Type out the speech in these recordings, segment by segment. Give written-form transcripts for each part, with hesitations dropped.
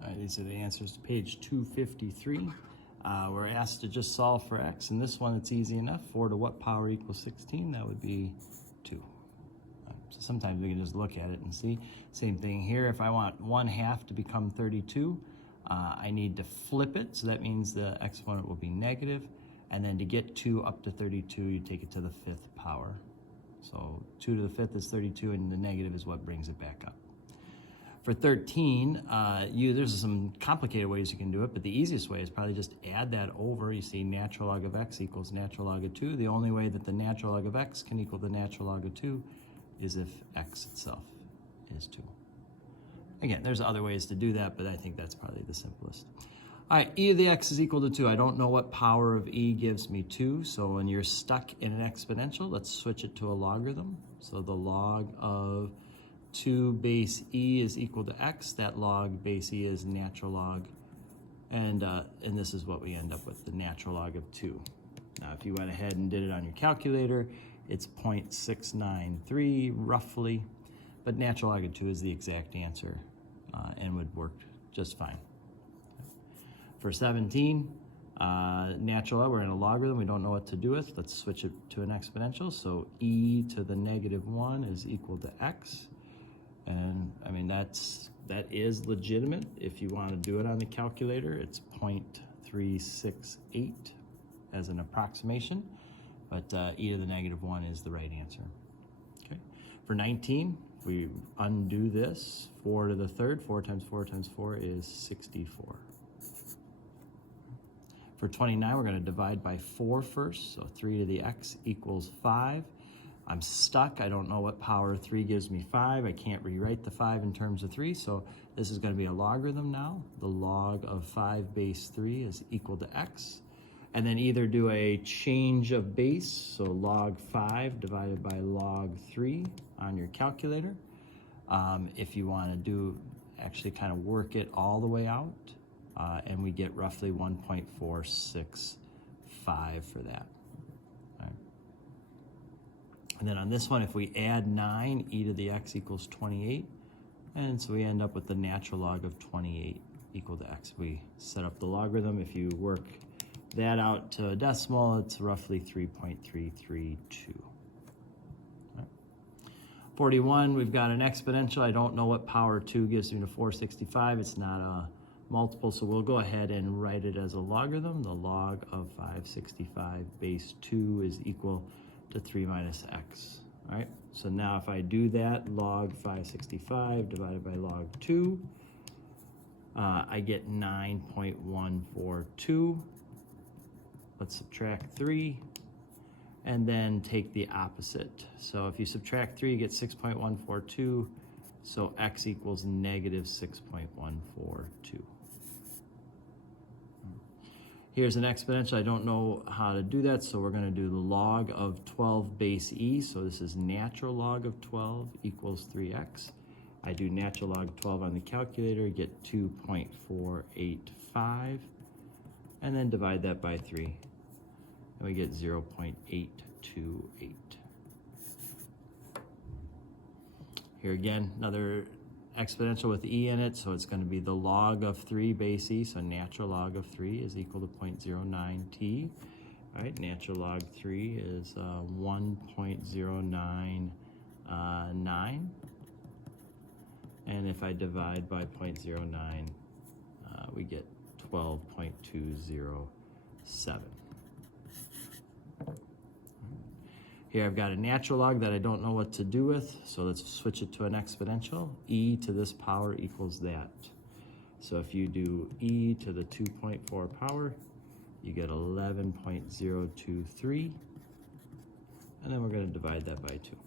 All right, these are the answers to page 253. We're asked to just solve for x. In this one, it's easy enough. 4 to what power equals 16? That would be 2. So sometimes we can just look at it and see. Same thing here. If I want 1/2 to become 32, I need to flip it. So that means the exponent will be negative. And then to get 2 up to 32, you take it to the 5th power. So 2 to the 5th is 32, and the negative is what brings it back up. For 13, there's some complicated ways you can do it, but the easiest way is probably just add that over. You see natural log of x equals natural log of 2. The only way that the natural log of x can equal the natural log of 2 is if x itself is 2. Again, there's other ways to do that, but I think that's probably the simplest. All right, e of the x is equal to 2. I don't know what power of e gives me 2, so when you're stuck in an exponential, let's switch it to a logarithm. So the log of 2 base e is equal to x. That log base e is natural log, and this is what we end up with, the natural log of 2. Now, if you went ahead and did it on your calculator, it's 0.693 roughly, but natural log of 2 is the exact answer and would work just fine. For 17, natural log, we're in a logarithm, we don't know what to do with. Let's switch it to an exponential. So e to the -1 is equal to x. And I mean, that is legitimate. If you want to do it on the calculator, it's 0.368 as an approximation, but e to the -1 is the right answer. Okay. For 19, we undo this, 4 to the 3rd, 4 times 4 times 4 is 64. For 29, we're going to divide by 4 first, so 3 to the x equals 5. I'm stuck. I don't know what power 3 gives me 5. I can't rewrite the 5 in terms of 3, so this is going to be a logarithm now. The log of 5 base 3 is equal to x. And then either do a change of base, so log 5 divided by log 3 on your calculator. If you want to actually kind of work it all the way out, and we get roughly 1.465 for that. Right. And then on this one, if we add 9, e to the x equals 28. And so we end up with the natural log of 28 equal to x. We set up the logarithm. If you work that out to a decimal, it's roughly 3.332. Right. 41, we've got an exponential. I don't know what power 2 gives me to 465. It's not a multiple, so we'll go ahead and write it as a logarithm. The log of 565 base 2 is equal to 3 minus x. All right, so now if I do that, log 565 divided by log 2, I get 9.142. Let's subtract 3, and then take the opposite. So if you subtract 3, you get 6.142, so x equals -6.142. Here's an exponential. I don't know how to do that, so we're going to do the log of 12 base e. So this is natural log of 12 equals 3x. I do natural log 12 on the calculator, get 2.485, and then divide that by 3, and we get 0.828. Here again, another exponential with e in it, so it's going to be the log of 3 base e, so natural log of 3 is equal to 0.09t. All right, natural log 3 is 1.099, and if I divide by 0.09, we get 12.207. Here I've got a natural log that I don't know what to do with, so let's switch it to an exponential. E to this power equals that. So if you do e to the 2.4 power, you get 11.023, and then we're going to divide that by 2.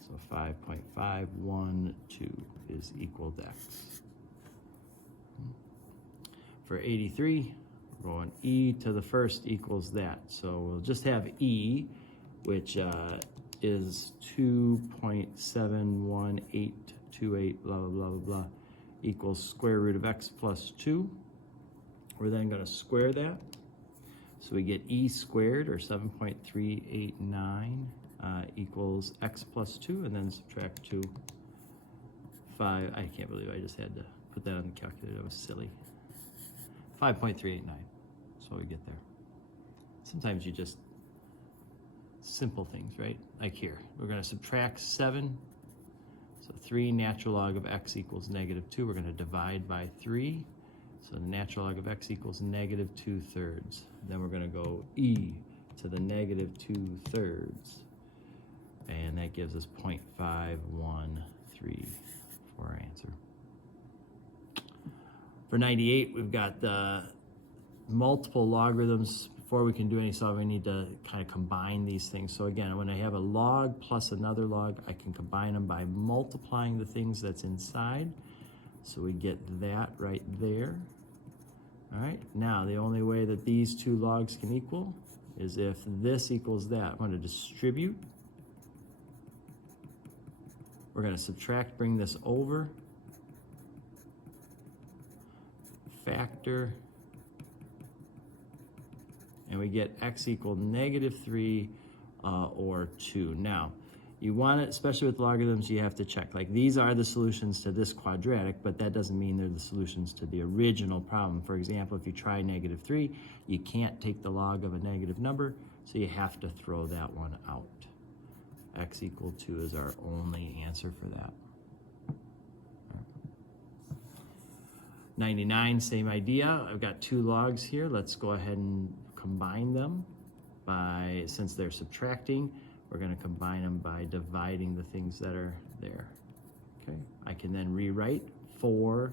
So 5.512 is equal to x. For 83, we're going e to the first equals that. So we'll just have e, which is 2.71828, blah, blah, blah, blah, blah, equals square root of x plus 2. We're then going to square that. So we get e squared, or 7.389, equals x plus 2, and then subtract 2. 5, I can't believe I just had to put that on the calculator. That was silly. 5.389. That's what we get there. Sometimes you just, simple things, right? Like here, we're going to subtract 7. So 3 natural log of x equals -2. We're going to divide by 3. So the natural log of x equals -2/3. Then we're going to go e to the -2/3. And that gives us 0.513 for our answer. For 98, we've got the multiple logarithms. Before we can do any solving, we need to kind of combine these things. So again, when I have a log plus another log, I can combine them by multiplying the things that's inside. So we get that right there. All right, now the only way that these two logs can equal is if this equals that. I'm going to distribute. We're going to subtract, bring this over. Factor. And we get x equal -3 or 2. Now, you want it, especially with logarithms, you have to check. Like, these are the solutions to this quadratic, but that doesn't mean they're the solutions to the original problem. For example, if you try -3, you can't take the log of a negative number, so you have to throw that one out. X equal 2 is our only answer for that. 99, same idea. I've got 2 logs here. Let's go ahead and combine them by, since they're subtracting, we're going to combine them by dividing the things that are there. Okay, I can then rewrite 4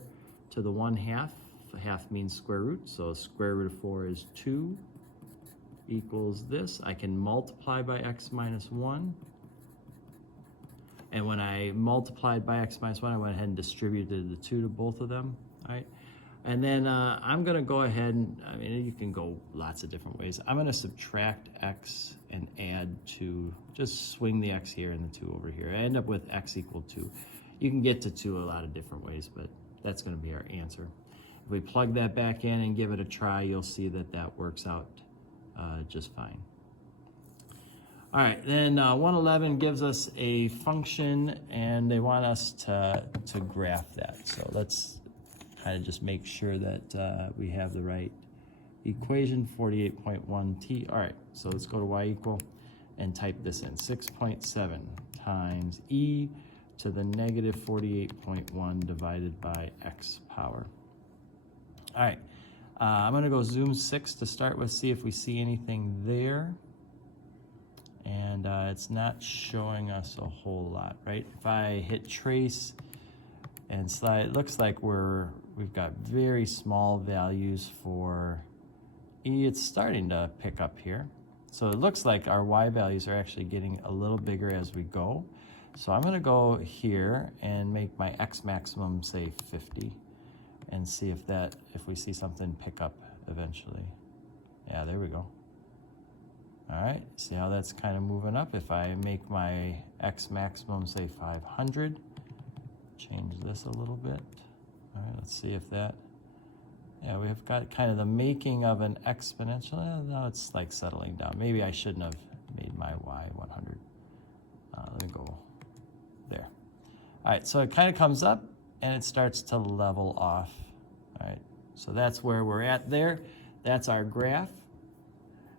to the 1/2. A half means square root, so square root of 4 is 2 equals this. I can multiply by x minus 1. And when I multiplied by x minus 1, I went ahead and distributed the 2 to both of them. All right. And then I'm going to go ahead and, I mean, you can go lots of different ways. I'm going to subtract x and add 2. Just swing the x here and the 2 over here. I end up with x equal 2. You can get to 2 a lot of different ways, but that's going to be our answer. If we plug that back in and give it a try, you'll see that that works out just fine. All right, then 111 gives us a function, and they want us to graph that. So let's kind of just make sure that we have the right equation, 48.1t. All right, so let's go to y equal and type this in. 6.7 times e to the -48.1 divided by x power. All right, I'm going to go zoom 6 to start with, see if we see anything there. And it's not showing us a whole lot, right? If I hit trace and slide, it looks like we've got very small values for e. It's starting to pick up here. So it looks like our y values are actually getting a little bigger as we go. So I'm going to go here and make my x maximum, say 50, and see if we see something pick up eventually. Yeah, there we go. All right, see how that's kind of moving up? If I make my x maximum, say 500, change this a little bit. All right, let's see if that, yeah, we've got kind of the making of an exponential. Now it's like settling down. Maybe I shouldn't have made my y 100. Let me go there. All right, so it kind of comes up and it starts to level off. All right, so that's where we're at there. That's our graph.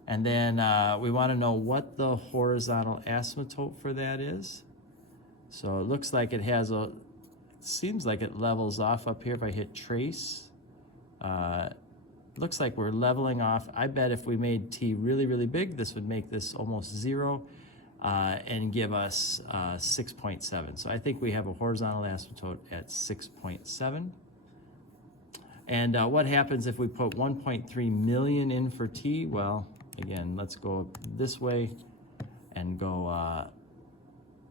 And then we want to know what the horizontal asymptote for that is. So it looks like it has it seems like it levels off up here if I hit trace. Looks like we're leveling off. I bet if we made t really, really big, this would make this almost 0 and give us 6.7. So I think we have a horizontal asymptote at 6.7. And what happens if we put 1.3 million in for t? Well, again, let's go this way and go,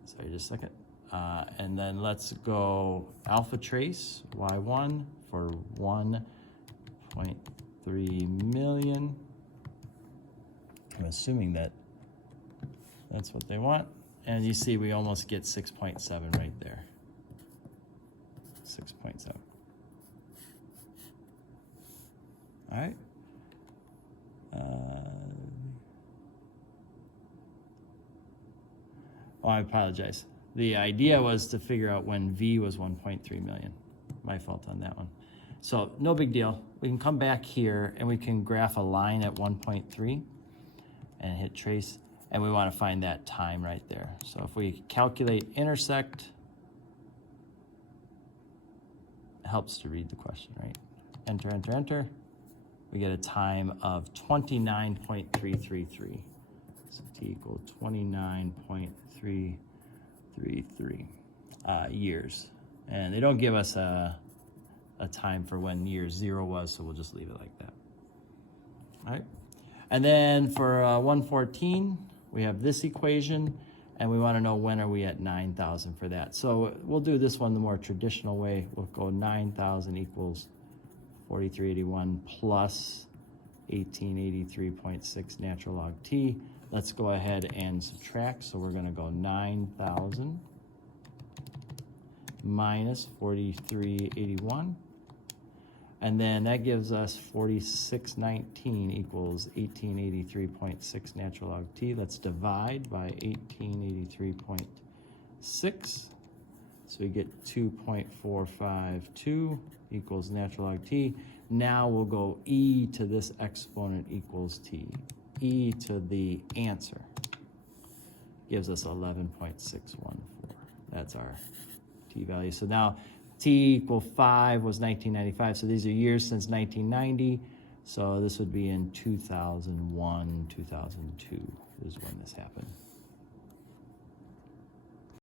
sorry, just a second. And then let's go alpha trace, y1 for 1.3 million. I'm assuming that that's what they want. And you see we almost get 6.7 right there. 6.7. All right. Oh, I apologize. The idea was to figure out when V was 1.3 million. My fault on that one. So no big deal. We can come back here and we can graph a line at 1.3 and hit trace. And we want to find that time right there. So if we calculate intersect, it helps to read the question, right? Enter, enter, enter. We get a time of 29.333. So t equals 29.333 years. And they don't give us a time for when year 0 was, so we'll just leave it like that. All right. And then for 114, we have this equation, and we want to know when are we at 9,000 for that. So we'll do this one the more traditional way. We'll go 9,000 equals 4381 plus 1883.6 natural log t. Let's go ahead and subtract. So we're going to go 9,000 minus 4381. And then that gives us 4619 equals 1883.6 natural log t. Let's divide by 1883.6. So we get 2.452 equals natural log t. Now we'll go e to this exponent equals t. E to the answer gives us 11.614. That's our t value. So now t equal 5 was 1995. So these are years since 1990. So this would be in 2001, 2002 is when this happened.